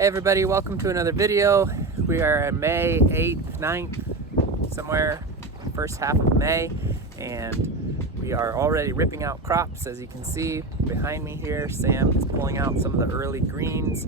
Hey everybody, welcome to another video. We are May 8th, 9th, somewhere first half of May, and we are already ripping out crops. As you can see behind me here, Sam is pulling out some of the early greens.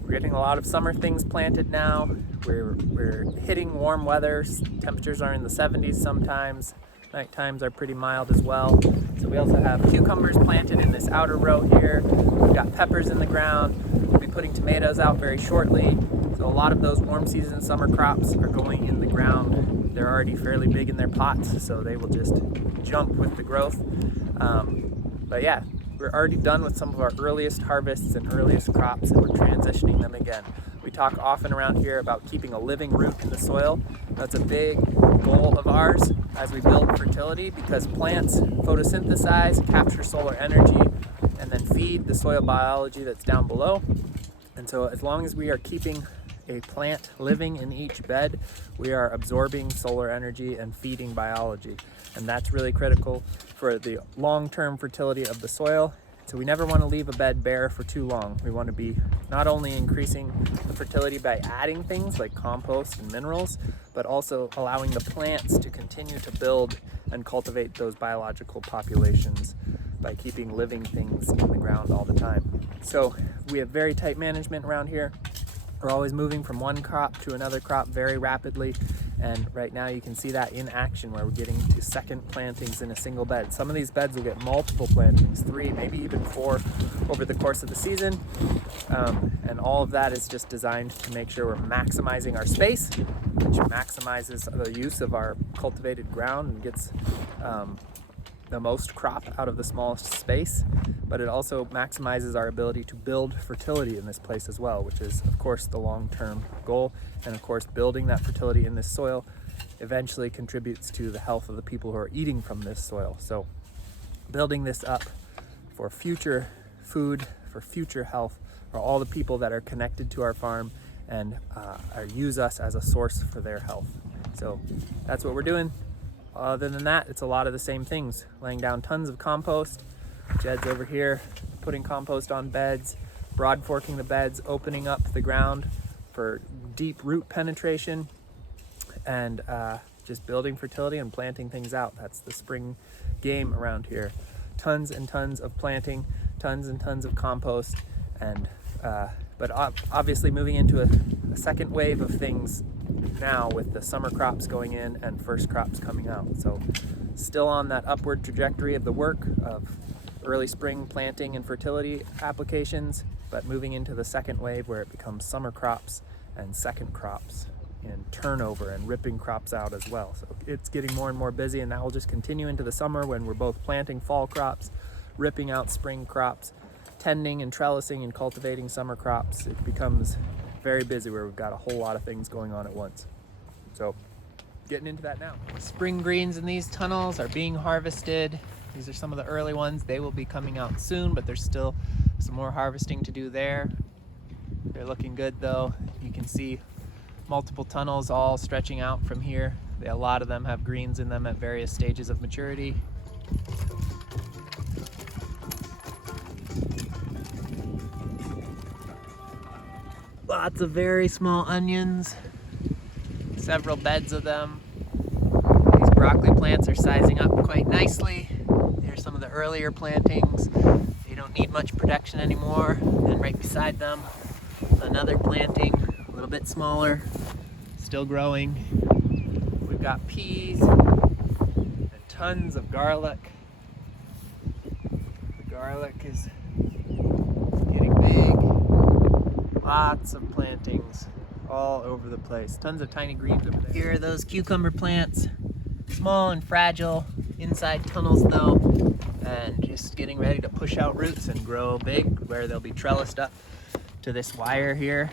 We're getting a lot of summer things planted now. We're hitting warm weather. Temperatures are in the 70s sometimes. Night times are pretty mild as well. So we also have cucumbers planted in this outer row here. We've got peppers in the ground. We'll be putting tomatoes out very shortly. So a lot of those warm season summer crops are going in the ground. They're already fairly big in their pots, so they will just jump with the growth. But yeah, we're already done with some of our earliest harvests and earliest crops, and we're transitioning them again. We talk often around here about keeping a living root in the soil. That's a big goal of ours as we build fertility, because plants photosynthesize, capture solar energy, and then feed the soil biology that's down below. And so as long as we are keeping a plant living in each bed, we are absorbing solar energy and feeding biology. And that's really critical for the long-term fertility of the soil. So we never want to leave a bed bare for too long. We want to be not only increasing the fertility by adding things like compost and minerals, but also allowing the plants to continue to build and cultivate those biological populations by keeping living things in the ground all the time. So we have very tight management around here. We're always moving from one crop to another crop very rapidly. And right now you can see that in action, where we're getting to second plantings in a single bed. Some of these beds will get multiple plantings, 3, maybe even 4 over the course of the season. And all of that is just designed to make sure we're maximizing our space, which maximizes the use of our cultivated ground and gets the most crop out of the smallest space. But it also maximizes our ability to build fertility in this place as well, which is of course the long-term goal. And of course, building that fertility in this soil eventually contributes to the health of the people who are eating from this soil. So building this up for future food, for future health, for all the people that are connected to our farm and use us as a source for their health. So that's what we're doing. Other than that, it's a lot of the same things. Laying down tons of compost. Jed's over here putting compost on beds, broad forking the beds, opening up the ground for deep root penetration, and just building fertility and planting things out. That's the spring game around here. Tons and tons of planting, tons and tons of compost, and but obviously moving into a second wave of things now with the summer crops going in and first crops coming out. So still on that upward trajectory of the work of early spring planting and fertility applications, but moving into the second wave where it becomes summer crops and second crops and turnover and ripping crops out as well. So it's getting more and more busy, and that will just continue into the summer when we're both planting fall crops, ripping out spring crops, tending and trellising and cultivating summer crops. It becomes very busy where we've got a whole lot of things going on at once. So getting into that now. Spring greens in these tunnels are being harvested. These are some of the early ones. They will be coming out soon, but there's still some more harvesting to do there. They're looking good though. You can see multiple tunnels all stretching out from here. A lot of them have greens in them at various stages of maturity. Lots of very small onions, several beds of them. These broccoli plants are sizing up quite nicely. Here's some of the earlier plantings. They don't need much protection anymore. And right beside them, another planting, a little bit smaller, still growing. We've got peas and tons of garlic. The garlic is getting big. Lots of plantings all over the place. Tons of tiny greens over there. Here are those cucumber plants. Small and fragile inside tunnels though, and just getting ready to push out roots and grow big, where they'll be trellised up to this wire here.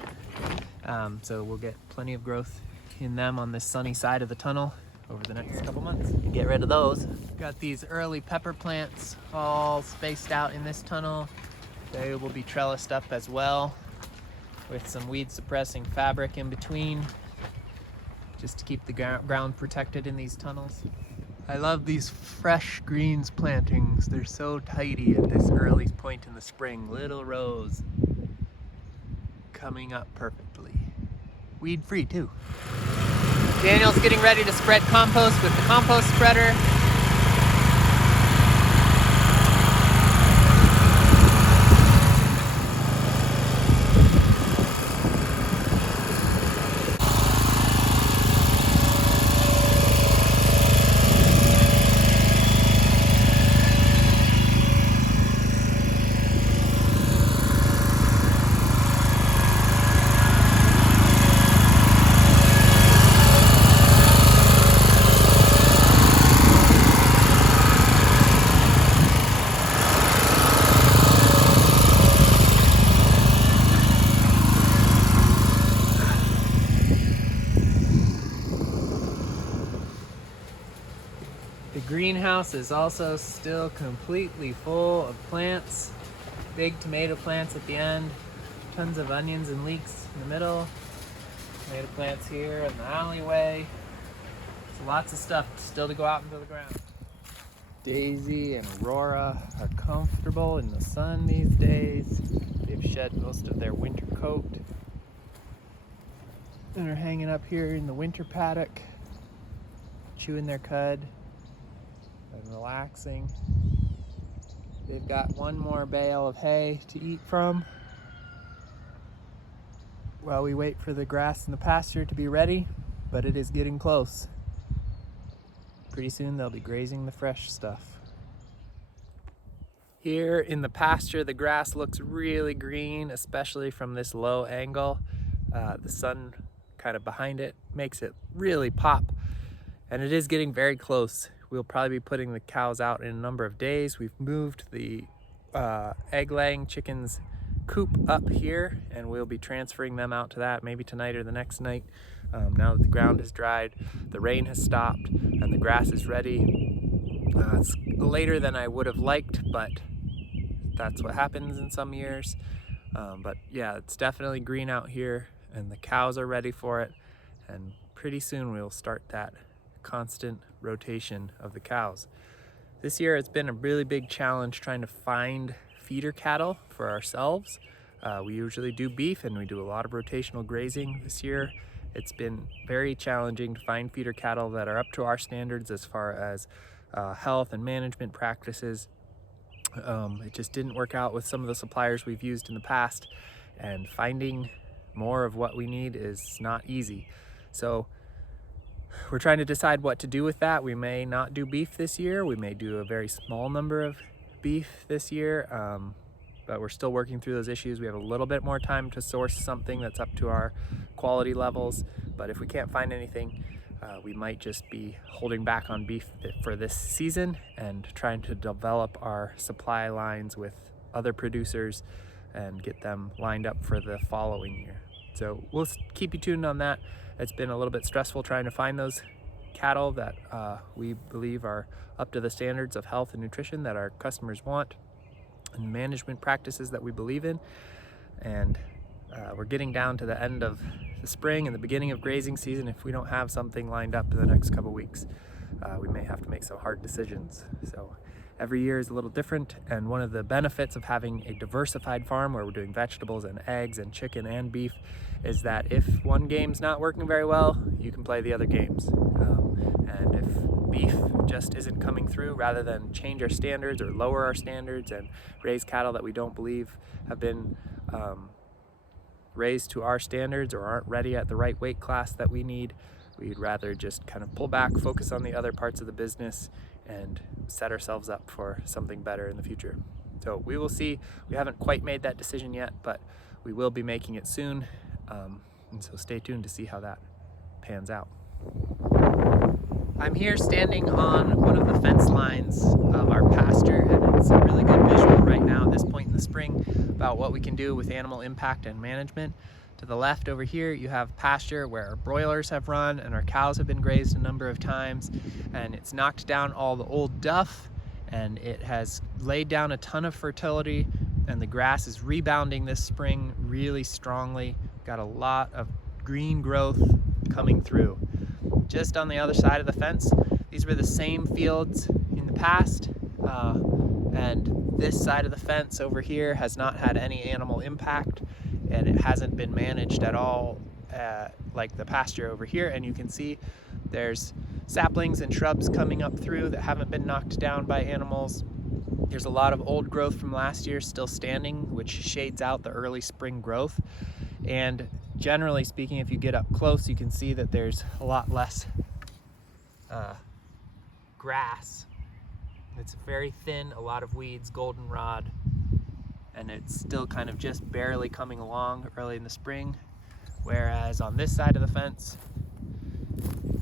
So we'll get plenty of growth in them on this sunny side of the tunnel over the next couple months. And get rid of those. Got these early pepper plants all spaced out in this tunnel. They will be trellised up as well, with some weed suppressing fabric in between, just to keep the ground protected in these tunnels. I love these fresh greens plantings. They're so tidy at this early point in the spring. Little rows coming up perfectly. Weed free too. Daniel's getting ready to spread compost with the compost spreader. The greenhouse is also still completely full of plants. Big tomato plants at the end, tons of onions and leeks in the middle, tomato plants here in the alleyway. So lots of stuff still to go out into the ground. Daisy and Aurora are comfortable in the sun these days. They've shed most of their winter coat and are hanging up here in the winter paddock, chewing their cud and relaxing. They've got one more bale of hay to eat from while we wait for the grass in the pasture to be ready, but it is getting close. Pretty soon they'll be grazing the fresh stuff. Here in the pasture, the grass looks really green, especially from this low angle. The sun kind of behind it makes it really pop, and it is getting very close. We'll probably be putting the cows out in a number of days. We've moved the egg-laying chickens coop up here, and we'll be transferring them out to that maybe tonight or the next night. Now that the ground has dried, the rain has stopped, and the grass is ready. It's later than I would have liked, but that's what happens in some years. But yeah, it's definitely green out here, and the cows are ready for it, and pretty soon we'll start that constant rotation of the cows. This year it's been a really big challenge trying to find feeder cattle for ourselves. We usually do beef and we do a lot of rotational grazing. This year it's been very challenging to find feeder cattle that are up to our standards as far as health and management practices. It just didn't work out with some of the suppliers we've used in the past, and finding more of what we need is not easy. So we're trying to decide what to do with that. We may not do beef this year. We may do a very small number of beef this year, but we're still working through those issues. We have a little bit more time to source something that's up to our quality levels, but if we can't find anything, we might just be holding back on beef for this season and trying to develop our supply lines with other producers and get them lined up for the following year. So we'll keep you tuned on that. It's been a little bit stressful trying to find those cattle that we believe are up to the standards of health and nutrition that our customers want and management practices that we believe in. And we're getting down to the end of the spring and the beginning of grazing season. If we don't have something lined up in the next couple weeks, we may have to make some hard decisions. So every year is a little different, and one of the benefits of having a diversified farm where we're doing vegetables and eggs and chicken and beef is that if one game's not working very well, you can play the other games. And if beef just isn't coming through, rather than change our standards or lower our standards and raise cattle that we don't believe have been raised to our standards or aren't ready at the right weight class that we need, we'd rather just kind of pull back, focus on the other parts of the business, and set ourselves up for something better in the future. So we will see. We haven't quite made that decision yet, but we will be making it soon. And so stay tuned to see how that pans out. I'm here standing on one of the fence lines of our pasture, and it's a really good visual right now at this point in the spring about what we can do with animal impact and management. To the left over here, you have pasture where our broilers have run and our cows have been grazed a number of times, and it's knocked down all the old duff, and it has laid down a ton of fertility, and the grass is rebounding this spring really strongly. Got a lot of green growth coming through. Just on the other side of the fence, these were the same fields in the past, and this side of the fence over here has not had any animal impact. and it hasn't been managed at all like the pasture over here. And you can see there's saplings and shrubs coming up through that haven't been knocked down by animals. There's a lot of old growth from last year still standing, which shades out the early spring growth. And generally speaking, if you get up close, you can see that there's a lot less grass. It's very thin, a lot of weeds, goldenrod, and it's still kind of just barely coming along early in the spring. Whereas on this side of the fence,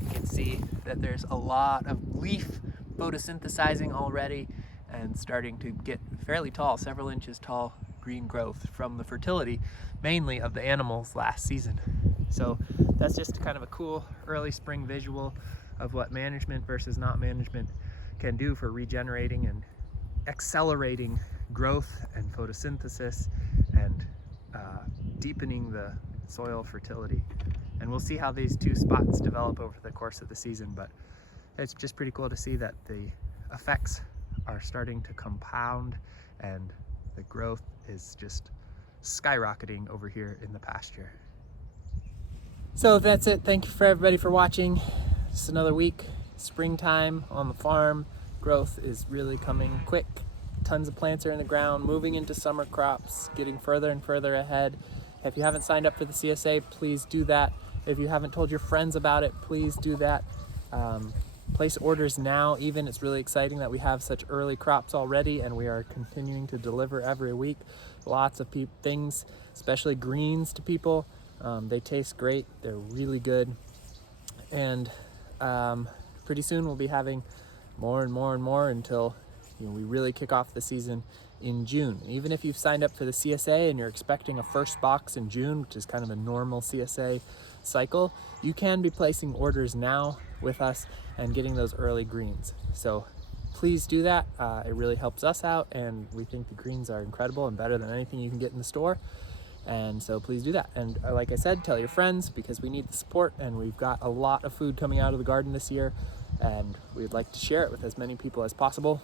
you can see that there's a lot of leaf photosynthesizing already and starting to get fairly tall, several inches tall green growth from the fertility, mainly of the animals last season. So that's just kind of a cool early spring visual of what management versus not management can do for regenerating and accelerating growth and photosynthesis and deepening the soil fertility. And we'll see how these two spots develop over the course of the season, but it's just pretty cool to see that the effects are starting to compound and the growth is just skyrocketing over here in the pasture. So that's it. Thank you for everybody for watching. Just another week, springtime on the farm. Growth is really coming quick. Tons of plants are in the ground, moving into summer crops, getting further and further ahead. If you haven't signed up for the CSA, please do that. If you haven't told your friends about it, please do that. Place orders now even. It's really exciting that we have such early crops already and we are continuing to deliver every week. Lots of things, especially greens to people. They taste great, they're really good. And pretty soon we'll be having more and more and more until we really kick off the season in June. Even if you've signed up for the CSA and you're expecting a first box in June, which is kind of a normal CSA cycle, you can be placing orders now with us and getting those early greens. So please do that. It really helps us out, and we think the greens are incredible and better than anything you can get in the store. And so please do that. And like I said, tell your friends, because we need the support, and we've got a lot of food coming out of the garden this year, and we'd like to share it with as many people as possible.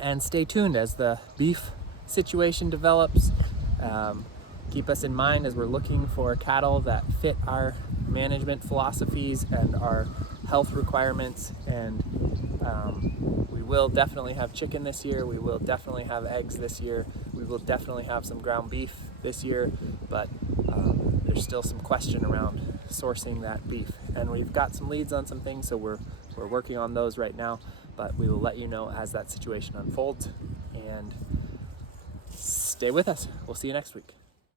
And stay tuned as the beef situation develops. Keep us in mind as we're looking for cattle that fit our management philosophies and our health requirements. And we will definitely have chicken this year. We will definitely have eggs this year. We will definitely have some ground beef this year, but there's still some question around sourcing that beef. And we've got some leads on some things, so we're working on those right now, but we will let you know as that situation unfolds. And stay with us. We'll see you next week.